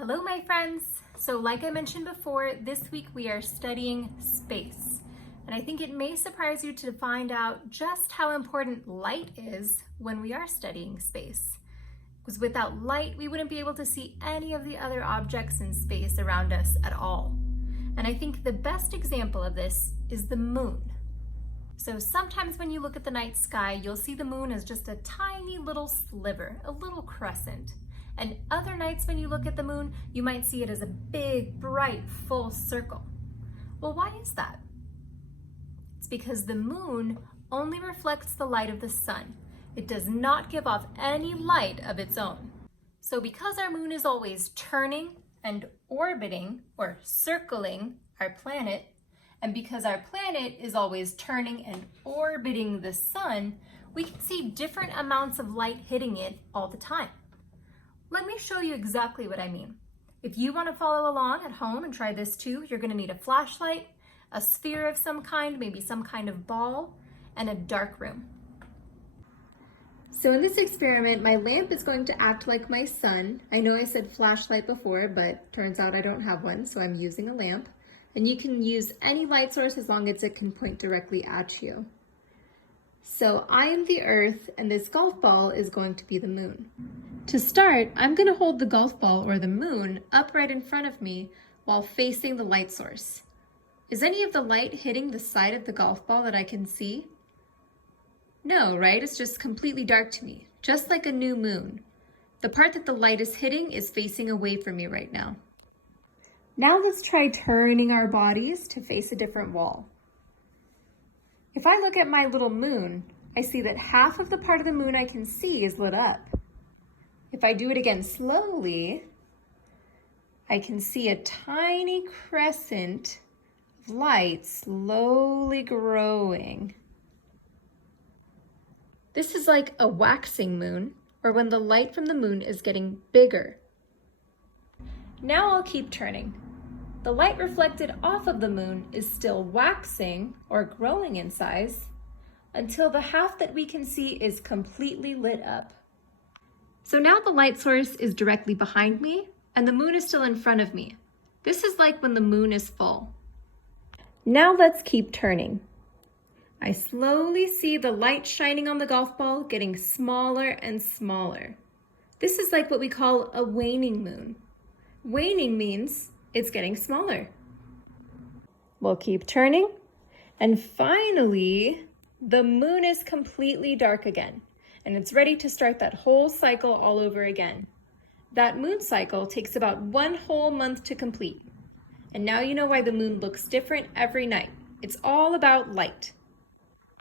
Hello, my friends. So like I mentioned before, this week we are studying space. And I think it may surprise you to find out just how important light is when we are studying space. Because without light, we wouldn't be able to see any of the other objects in space around us at all. And I think the best example of this is the moon. So sometimes when you look at the night sky, you'll see the moon as just a tiny little sliver, a little crescent. And other nights when you look at the moon, you might see it as a big, bright, full circle. Well, why is that? It's because the moon only reflects the light of the sun. It does not give off any light of its own. So because our moon is always turning and orbiting or circling our planet, and because our planet is always turning and orbiting the sun, we can see different amounts of light hitting it all the time. Let me show you exactly what I mean. If you want to follow along at home and try this too, you're going to need a flashlight, a sphere of some kind, maybe some kind of ball, and a dark room. So in this experiment, my lamp is going to act like my sun. I know I said flashlight before, but turns out I don't have one, so I'm using a lamp. And you can use any light source as long as it can point directly at you. So I am the Earth, and this golf ball is going to be the moon. To start, I'm going to hold the golf ball or the moon up right in front of me while facing the light source. Is any of the light hitting the side of the golf ball that I can see? No, right? It's just completely dark to me, just like a new moon. The part that the light is hitting is facing away from me right now. Now let's try turning our bodies to face a different wall. If I look at my little moon, I see that half of the part of the moon I can see is lit up. If I do it again slowly, I can see a tiny crescent of light slowly growing. This is like a waxing moon, or when the light from the moon is getting bigger. Now I'll keep turning. The light reflected off of the moon is still waxing or growing in size until the half that we can see is completely lit up. So now the light source is directly behind me and the moon is still in front of me. This is like when the moon is full. Now let's keep turning. I slowly see the light shining on the golf ball getting smaller and smaller. This is like what we call a waning moon. Waning means it's getting smaller. We'll keep turning, and finally, the moon is completely dark again, and it's ready to start that whole cycle all over again. That moon cycle takes about 1 whole month to complete. And now you know why the moon looks different every night. It's all about light.